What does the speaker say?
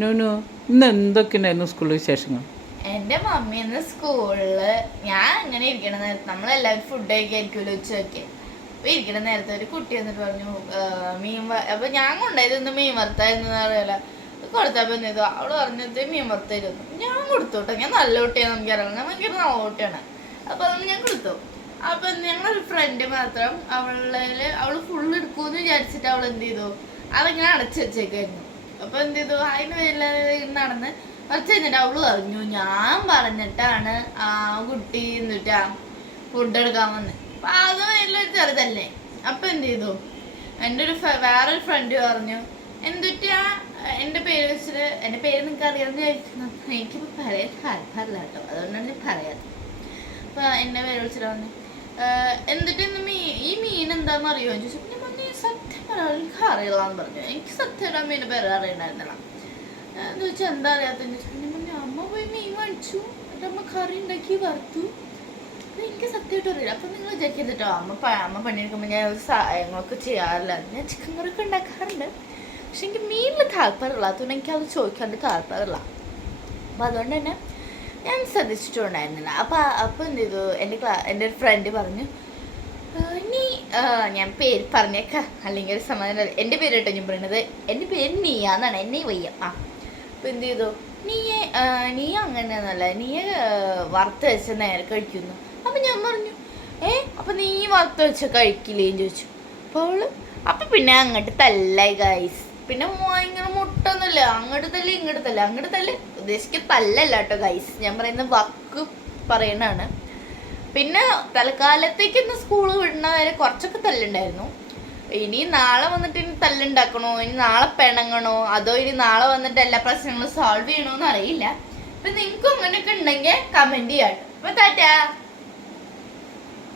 നൂനു ഇന്ന് എന്തൊക്കെയുണ്ടായിരുന്നു സ്കൂളിൽ വിശേഷങ്ങൾ? എന്റെ മമ്മി ഇന്ന് സ്കൂളില് ഞാൻ അങ്ങനെ ഇരിക്കണ നേരത്ത് നമ്മളെല്ലാവരും ഫുഡ് കഴിക്കായിരിക്കുമല്ലോ ഉച്ചയൊക്കെ. അപ്പൊ ഇരിക്കണ നേരത്തെ ഒരു കുട്ടി വന്നിട്ട് പറഞ്ഞു അപ്പൊ ഞാൻ കൊണ്ടായിരുന്നു മീൻ വറുത്തായിരുന്നു അറിയാല കൊടുത്തപ്പോ എന്ത് ചെയ്തു, അവള് പറഞ്ഞത് മീൻ വറുത്തായിരുന്നു. ഞാൻ കൊടുത്തോട്ടെ, ഞാൻ നല്ല കുട്ടിയാണ്, നമുക്കറിയാം, ഭയങ്കര നല്ല കുട്ടിയാണ്. അപ്പൊ അതുകൊണ്ട് ഞാൻ കൊടുത്തു. അപ്പൊ ഞങ്ങളൊരു ഫ്രണ്ട് മാത്രം അവള് ഫുള്ള് എടുക്കൂന്ന് വിചാരിച്ചിട്ട് അവൾ എന്ത് ചെയ്തു, അതിങ്ങനെ അടച്ചു വെച്ചേക്കായിരുന്നു. അപ്പൊ എന്ത് ചെയ്തു, അതിന് വല്ലാതെ നടന്ന് കുറച്ച് കഴിഞ്ഞിട്ട് അവള് പറഞ്ഞു ഞാൻ പറഞ്ഞിട്ടാണ് ആ കുട്ടി എന്നിട്ടാ ഫുഡ് എടുക്കാൻ വന്നത്. അപ്പൊ അത് വലിയൊരു ചെറുതല്ലേ. അപ്പൊ എന്ത് ചെയ്തു, എൻ്റെ വേറൊരു ഫ്രണ്ട് പറഞ്ഞു എന്തിട്ടാ എൻ്റെ പേര് വെച്ചിട്ട്, എൻ്റെ പേര് നിങ്ങൾക്ക് അറിയാമെന്ന് വിചാരിക്കുന്നു, എനിക്കിപ്പോൾ പറയാൻ താല്പര്യമില്ല കേട്ടോ, അതുകൊണ്ടാണ് ഞാൻ പറയാറ്. അപ്പൊ എന്നെ പേര് വിളിച്ചിട്ട് പറഞ്ഞു എന്നിട്ട് ഇന്ന് ഈ മീൻ എന്താണെന്ന് അറിയുമോ എന്ന് ചോദിച്ചു. പിന്നെ പറഞ്ഞു സത്യം പറയാൻ എനിക്ക് അറിയില്ലാന്ന് പറഞ്ഞു. എനിക്ക് സത്യം മീൻ്റെ പേര് അറിയണ്ടായിരുന്നില്ല എന്ന് ചോദിച്ചാൽ എന്താ അറിയാത്തെന്ന് ചോദിച്ചു. പിന്നെ പറഞ്ഞു അമ്മ പോയി മീൻ മേടിച്ചു, എന്നിട്ട് അമ്മ കറി ഉണ്ടാക്കി വറുത്തു, എനിക്ക് സത്യമായിട്ട് അറിയില്ല. അപ്പം നിങ്ങൾ വിചാരിക്കരുത് കേട്ടോ, അമ്മ പണിയെടുക്കുമ്പോൾ ഞാൻ സഹായങ്ങളൊക്കെ ചെയ്യാറില്ല. ഞാൻ ചിക്കൻ കറിയൊക്കെ ഉണ്ടാക്കാറുണ്ട്, പക്ഷെ എനിക്ക് മീനിൽ താല്പര്യമില്ല, അതുകൊണ്ട് എനിക്കത് ചോദിക്കാണ്ട് താല്പര്യമില്ല. അപ്പം അതുകൊണ്ട് തന്നെ ഞാൻ ശ്രദ്ധിച്ചിട്ടുണ്ടായിരുന്നില്ല. അപ്പം എന്ത് ചെയ്തു, എൻ്റെ ഒരു ഫ്രണ്ട് പറഞ്ഞു നീ ഞാൻ പേര് പറഞ്ഞേക്കാം അല്ലെങ്കിൽ ഒരു സമാധാനം. എൻ്റെ പേര് കേട്ടോ ഞാൻ പറയണത്, എൻ്റെ പേര് നീയാന്നാണ്, എന്നെ വയ്യ. അപ്പം എന്ത് ചെയ്തു, നീ അങ്ങനെയൊന്നുമല്ല, നീ വറുത്ത് വെച്ച നേരെ കഴിക്കുന്നു. അപ്പം ഞാൻ പറഞ്ഞു അപ്പം നീ വറുത്ത് വെച്ച കഴിക്കില്ലേന്ന് ചോദിച്ചു. അപ്പം പിന്നെ അങ്ങോട്ട് തല്ലായി ഗൈസ്. പിന്നെ ഇങ്ങനെ മുട്ടൊന്നുമില്ല, അങ്ങോട്ട് തല്ല് ഇങ്ങോട്ട് തല്ല്, അങ്ങോട്ട് തല്ല് ഉദ്ദേശിക്കുക തല്ലല്ല കേട്ടോ ഗൈസ്, ഞാൻ പറയുന്ന വാക്ക് പറയണാണ്. പിന്നെ തൽക്കാലത്തേക്ക് ഇന്ന് സ്കൂൾ വിടുന്ന വരെ കുറച്ചൊക്കെ തല്ലുണ്ടായിരുന്നു. ഇനി നാളെ വന്നിട്ട് ഇനി തല്ലുണ്ടാക്കണോ, ഇനി നാളെ പിണങ്ങണോ, അതോ ഇനി നാളെ വന്നിട്ട് എല്ലാ പ്രശ്നങ്ങളും സോൾവ് ചെയ്യണോന്ന് അറിയില്ല. അപ്പൊ നിങ്ങൾക്കും അങ്ങനെയൊക്കെ ഉണ്ടെങ്കിൽ കമന്റ് ചെയ്യാട്ടോ. അപ്പൊ ടാറ്റാ.